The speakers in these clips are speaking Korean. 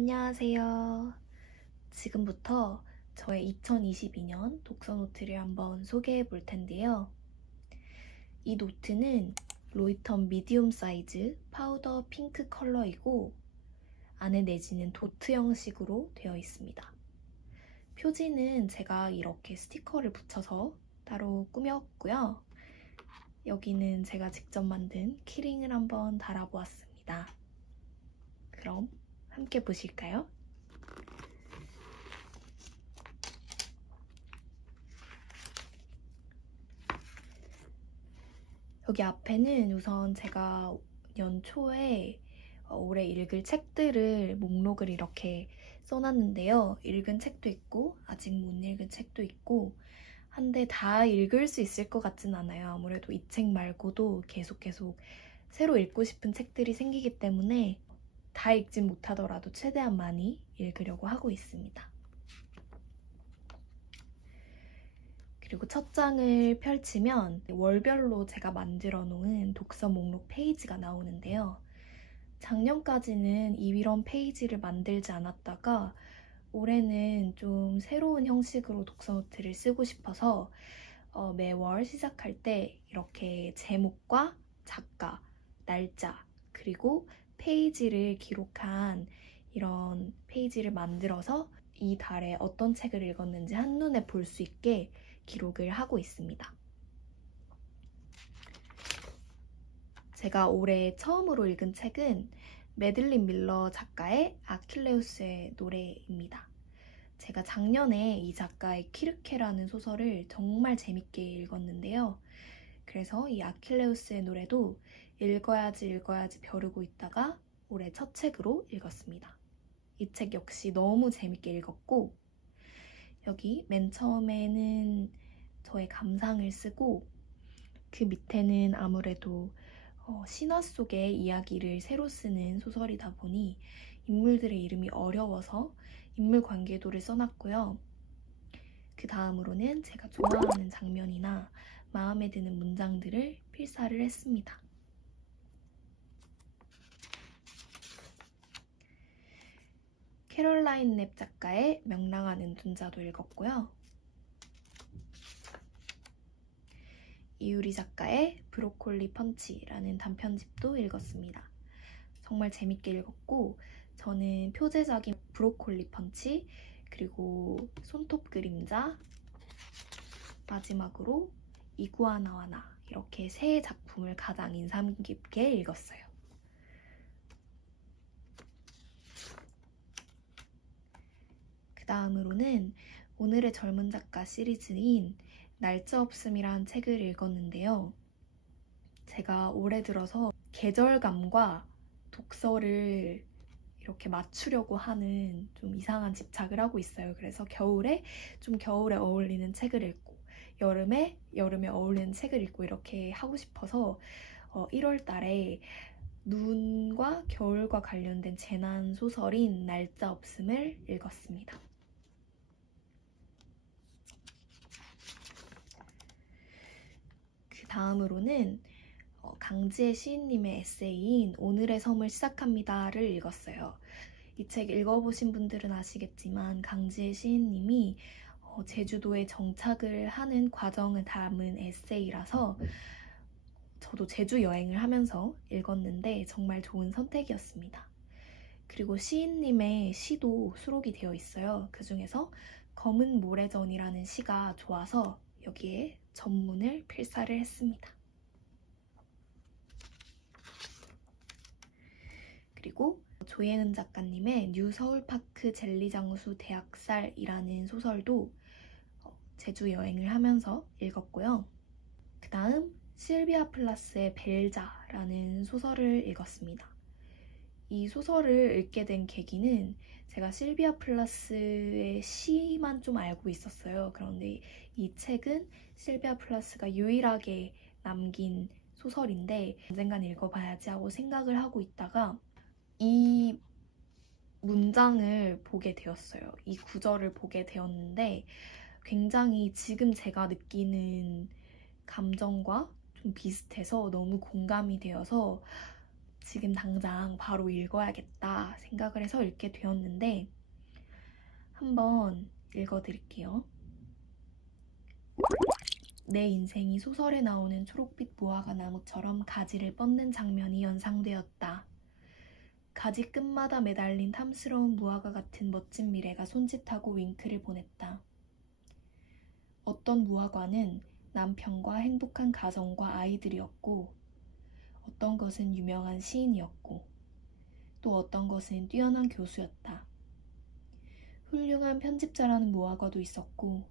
안녕하세요. 지금부터 저의 2022년 독서 노트를 한번 소개해 볼 텐데요. 이 노트는 로이턴 미디움 사이즈 파우더 핑크 컬러이고 안에 내지는 도트 형식으로 되어 있습니다. 표지는 제가 이렇게 스티커를 붙여서 따로 꾸몄고요. 여기는 제가 직접 만든 키링을 한번 달아보았습니다. 그럼 함께 보실까요? 여기 앞에는 우선 제가 연초에 올해 읽을 책들을 목록을 이렇게 써놨는데요. 읽은 책도 있고 아직 못 읽은 책도 있고 한데 다 읽을 수 있을 것 같진 않아요. 아무래도 이 책 말고도 계속 새로 읽고 싶은 책들이 생기기 때문에 다 읽진 못하더라도 최대한 많이 읽으려고 하고 있습니다. 그리고 첫 장을 펼치면 월별로 제가 만들어 놓은 독서 목록 페이지가 나오는데요. 작년까지는 이런 페이지를 만들지 않았다가 올해는 좀 새로운 형식으로 독서 노트를 쓰고 싶어서 매월 시작할 때 이렇게 제목과 작가, 날짜, 그리고 페이지를 기록한 이런 페이지를 만들어서 이 달에 어떤 책을 읽었는지 한눈에 볼 수 있게 기록을 하고 있습니다. 제가 올해 처음으로 읽은 책은 매들린 밀러 작가의 아킬레우스의 노래입니다. 제가 작년에 이 작가의 키르케라는 소설을 정말 재밌게 읽었는데요. 그래서 이 아킬레우스의 노래도 읽어야지 벼르고 있다가 올해 첫 책으로 읽었습니다. 이 책 역시 너무 재밌게 읽었고 여기 맨 처음에는 저의 감상을 쓰고 그 밑에는 아무래도 신화 속의 이야기를 새로 쓰는 소설이다 보니 인물들의 이름이 어려워서 인물 관계도를 써놨고요. 그 다음으로는 제가 좋아하는 장면이나 마음에 드는 문장들을 필사를 했습니다. 캐롤라인 랩 작가의 명랑한 눈동자도 읽었고요. 이유리 작가의 브로콜리 펀치라는 단편집도 읽었습니다. 정말 재밌게 읽었고 저는 표제작인 브로콜리 펀치, 그리고 손톱 그림자, 마지막으로 이구아나와 나 이렇게 세 작품을 가장 인상 깊게 읽었어요. 그 다음으로는 오늘의 젊은 작가 시리즈인 날짜 없음이란 책을 읽었는데요. 제가 올해 들어서 계절감과 독서를 이렇게 맞추려고 하는 좀 이상한 집착을 하고 있어요. 그래서 겨울에 어울리는 책을 읽고 여름에 어울리는 책을 읽고 이렇게 하고 싶어서 1월 달에 눈과 겨울과 관련된 재난 소설인 날짜 없음을 읽었습니다. 그 다음으로는 강지혜 시인님의 에세이인 오늘의 섬을 시작합니다를 읽었어요. 이 책 읽어보신 분들은 아시겠지만 강지혜 시인님이 제주도에 정착을 하는 과정을 담은 에세이라서 저도 제주 여행을 하면서 읽었는데 정말 좋은 선택이었습니다. 그리고 시인님의 시도 수록이 되어 있어요. 그 중에서 검은 모래전이라는 시가 좋아서 여기에 전문을 필사를 했습니다. 그리고 조예은 작가님의 뉴 서울파크 젤리장수 대학살이라는 소설도 제주 여행을 하면서 읽었고요. 그 다음 실비아 플라스의 벨자라는 소설을 읽었습니다. 이 소설을 읽게 된 계기는 제가 실비아 플라스의 시만 좀 알고 있었어요. 그런데 이 책은 실비아 플라스가 유일하게 남긴 소설인데 언젠간 읽어봐야지 하고 생각을 하고 있다가 이 문장을 보게 되었어요. 이 구절을 보게 되었는데 굉장히 지금 제가 느끼는 감정과 좀 비슷해서 너무 공감이 되어서 지금 당장 바로 읽어야겠다 생각을 해서 읽게 되었는데 한번 읽어드릴게요. 내 인생이 소설에 나오는 초록빛 무화과 나무처럼 가지를 뻗는 장면이 연상되었다. 가지 끝마다 매달린 탐스러운 무화과 같은 멋진 미래가 손짓하고 윙크를 보냈다. 어떤 무화과는 남편과 행복한 가정과 아이들이었고, 어떤 것은 유명한 시인이었고, 또 어떤 것은 뛰어난 교수였다. 훌륭한 편집자라는 무화과도 있었고,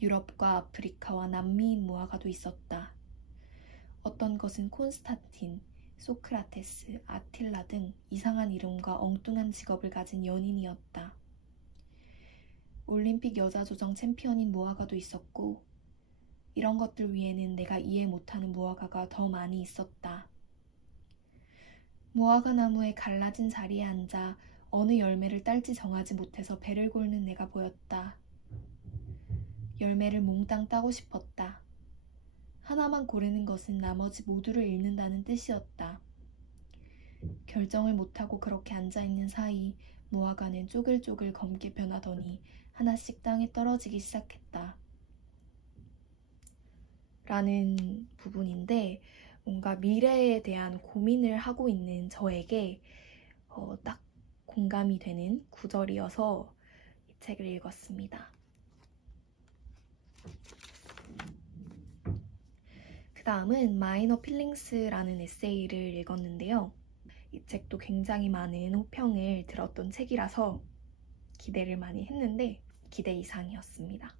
유럽과 아프리카와 남미인 무화과도 있었다. 어떤 것은 콘스탄틴, 소크라테스, 아틸라 등 이상한 이름과 엉뚱한 직업을 가진 연인이었다. 올림픽 여자 조정 챔피언인 무화과도 있었고, 이런 것들 위에는 내가 이해 못하는 무화과가 더 많이 있었다. 무화과 나무의 갈라진 자리에 앉아 어느 열매를 딸지 정하지 못해서 배를 골는 내가 보였다. 열매를 몽땅 따고 싶었다. 하나만 고르는 것은 나머지 모두를 잃는다는 뜻이었다. 결정을 못하고 그렇게 앉아있는 사이 무화과는 쪼글쪼글 검게 변하더니 하나씩 땅에 떨어지기 시작했다. 라는 부분인데 뭔가 미래에 대한 고민을 하고 있는 저에게 딱 공감이 되는 구절이어서 이 책을 읽었습니다. 그 다음은 마이너 필링스라는 에세이를 읽었는데요. 이 책도 굉장히 많은 호평을 들었던 책이라서 기대를 많이 했는데 기대 이상이었습니다.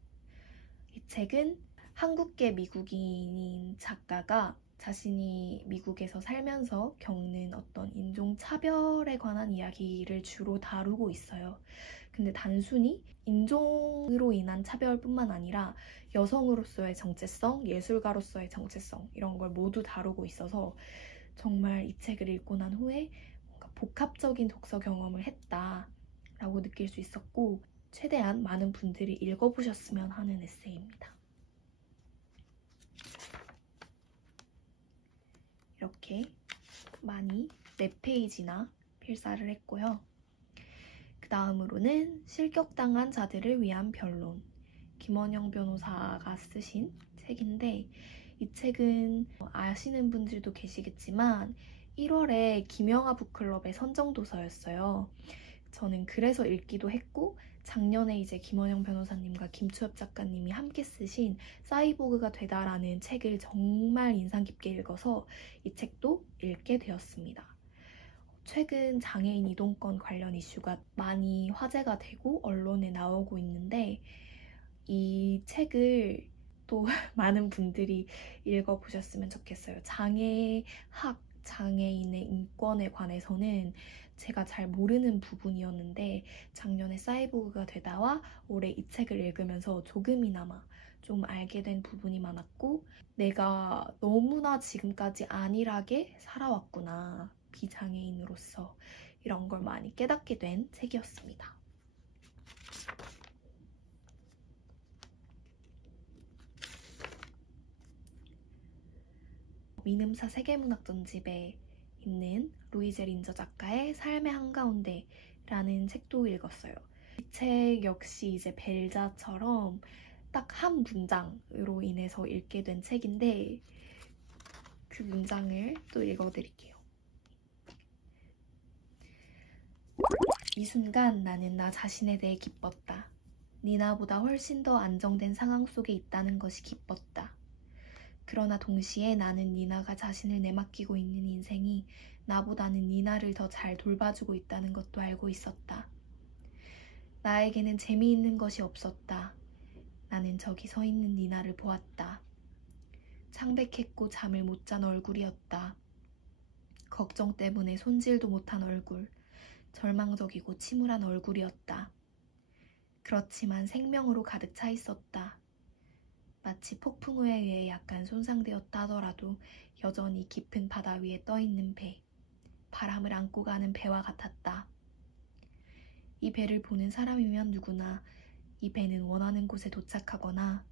이 책은 한국계 미국인인 작가가 자신이 미국에서 살면서 겪는 어떤 인종차별에 관한 이야기를 주로 다루고 있어요. 근데 단순히 인종으로 인한 차별뿐만 아니라 여성으로서의 정체성, 예술가로서의 정체성 이런 걸 모두 다루고 있어서 정말 이 책을 읽고 난 후에 뭔가 복합적인 독서 경험을 했다라고 느낄 수 있었고 최대한 많은 분들이 읽어보셨으면 하는 에세이입니다. 이렇게 많이 4페이지나 필사를 했고요. 그 다음으로는 실격당한 자들을 위한 변론, 김원영 변호사가 쓰신 책인데 이 책은 아시는 분들도 계시겠지만 1월에 김영하 북클럽의 선정도서였어요. 저는 그래서 읽기도 했고 작년에 이제 김원영 변호사님과 김추엽 작가님이 함께 쓰신 사이보그가 되다라는 책을 정말 인상 깊게 읽어서 이 책도 읽게 되었습니다. 최근 장애인 이동권 관련 이슈가 많이 화제가 되고 언론에 나오고 있는데 이 책을 또 많은 분들이 읽어보셨으면 좋겠어요. 장애학, 장애인의 인권에 관해서는 제가 잘 모르는 부분이었는데 작년에 사이보그가 되다와 올해 이 책을 읽으면서 조금이나마 좀 알게 된 부분이 많았고 내가 너무나 지금까지 안일하게 살아왔구나. 비장애인으로서 이런 걸 많이 깨닫게 된 책이었습니다. 미음사 세계문학 전집에 있는 루이제 린저 작가의 삶의 한가운데라는 책도 읽었어요. 이 책 역시 이제 벨자처럼 딱 한 문장으로 인해서 읽게 된 책인데 그 문장을 또 읽어드릴게요. 이 순간 나는 나 자신에 대해 기뻤다. 니나보다 훨씬 더 안정된 상황 속에 있다는 것이 기뻤다. 그러나 동시에 나는 니나가 자신을 내맡기고 있는 인생이 나보다는 니나를 더 잘 돌봐주고 있다는 것도 알고 있었다. 나에게는 재미있는 것이 없었다. 나는 저기 서 있는 니나를 보았다. 창백했고 잠을 못 잔 얼굴이었다. 걱정 때문에 손질도 못한 얼굴, 절망적이고 침울한 얼굴이었다. 그렇지만 생명으로 가득 차 있었다. 마치 폭풍우에 의해 약간 손상되었다 하더라도 여전히 깊은 바다 위에 떠있는 배, 바람을 안고 가는 배와 같았다. 이 배를 보는 사람이면 누구나 이 배는 원하는 곳에 도착하거나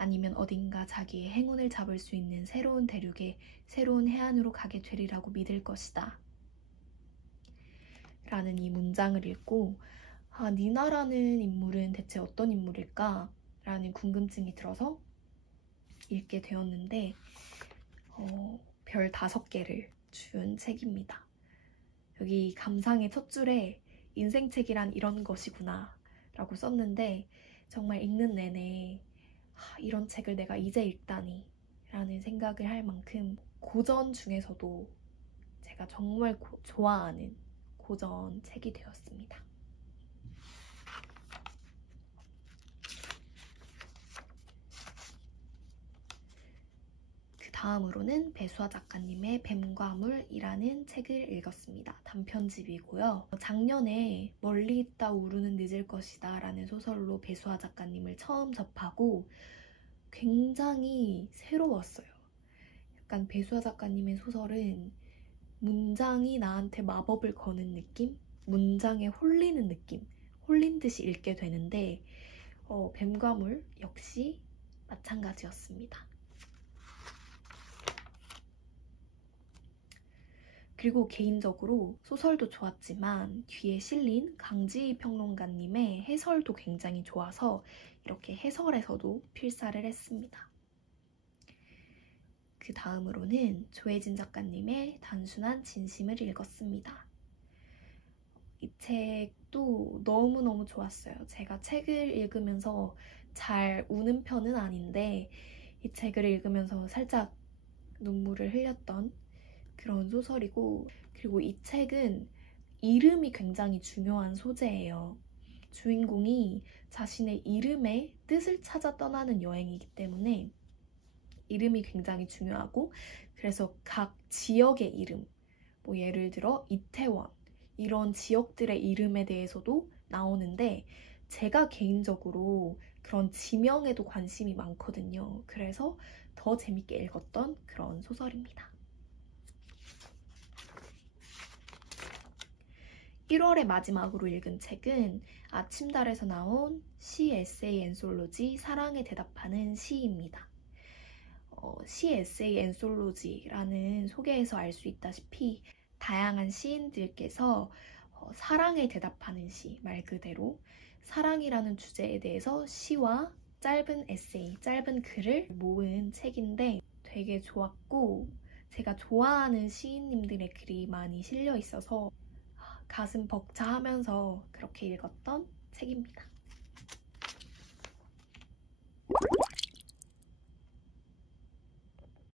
아니면 어딘가 자기의 행운을 잡을 수 있는 새로운 대륙에 새로운 해안으로 가게 되리라고 믿을 것이다. 라는 이 문장을 읽고 니나라는 인물은 대체 어떤 인물일까? 라는 궁금증이 들어서 읽게 되었는데 별 5개를 준 책입니다. 여기 감상의 첫 줄에 인생책이란 이런 것이구나 라고 썼는데 정말 읽는 내내 이런 책을 내가 이제 읽다니 라는 생각을 할 만큼 고전 중에서도 제가 정말 좋아하는 고전 책이 되었습니다. 그 다음으로는 배수아 작가님의 뱀과 물이라는 책을 읽었습니다. 단편집이고요. 작년에 멀리 있다 우르는 늦을 것이다 라는 소설로 배수아 작가님을 처음 접하고 굉장히 새로웠어요. 약간 배수아 작가님의 소설은 문장이 나한테 마법을 거는 느낌? 문장에 홀리는 느낌? 홀린 듯이 읽게 되는데 뱀과 물 역시 마찬가지였습니다. 그리고 개인적으로 소설도 좋았지만 뒤에 실린 강지희 평론가님의 해설도 굉장히 좋아서 이렇게 해설에서도 필사를 했습니다. 그 다음으로는 조혜진 작가님의 단순한 진심을 읽었습니다. 이 책도 너무너무 좋았어요. 제가 책을 읽으면서 잘 우는 편은 아닌데 이 책을 읽으면서 살짝 눈물을 흘렸던 그런 소설이고, 그리고 이 책은 이름이 굉장히 중요한 소재예요. 주인공이 자신의 이름의 뜻을 찾아 떠나는 여행이기 때문에 이름이 굉장히 중요하고, 그래서 각 지역의 이름, 뭐 예를 들어 이태원 이런 지역들의 이름에 대해서도 나오는데 제가 개인적으로 그런 지명에도 관심이 많거든요. 그래서 더 재밌게 읽었던 그런 소설입니다. 1월의 마지막으로 읽은 책은 아침달에서 나온 시 에세이 앤솔로지 사랑에 대답하는 시입니다. 시 에세이 앤솔로지라는 소개에서 알 수 있다시피 다양한 시인들께서 사랑에 대답하는 시, 말 그대로 사랑이라는 주제에 대해서 시와 짧은 에세이, 짧은 글을 모은 책인데 되게 좋았고, 제가 좋아하는 시인님들의 글이 많이 실려 있어서 가슴 벅차하면서 그렇게 읽었던 책입니다.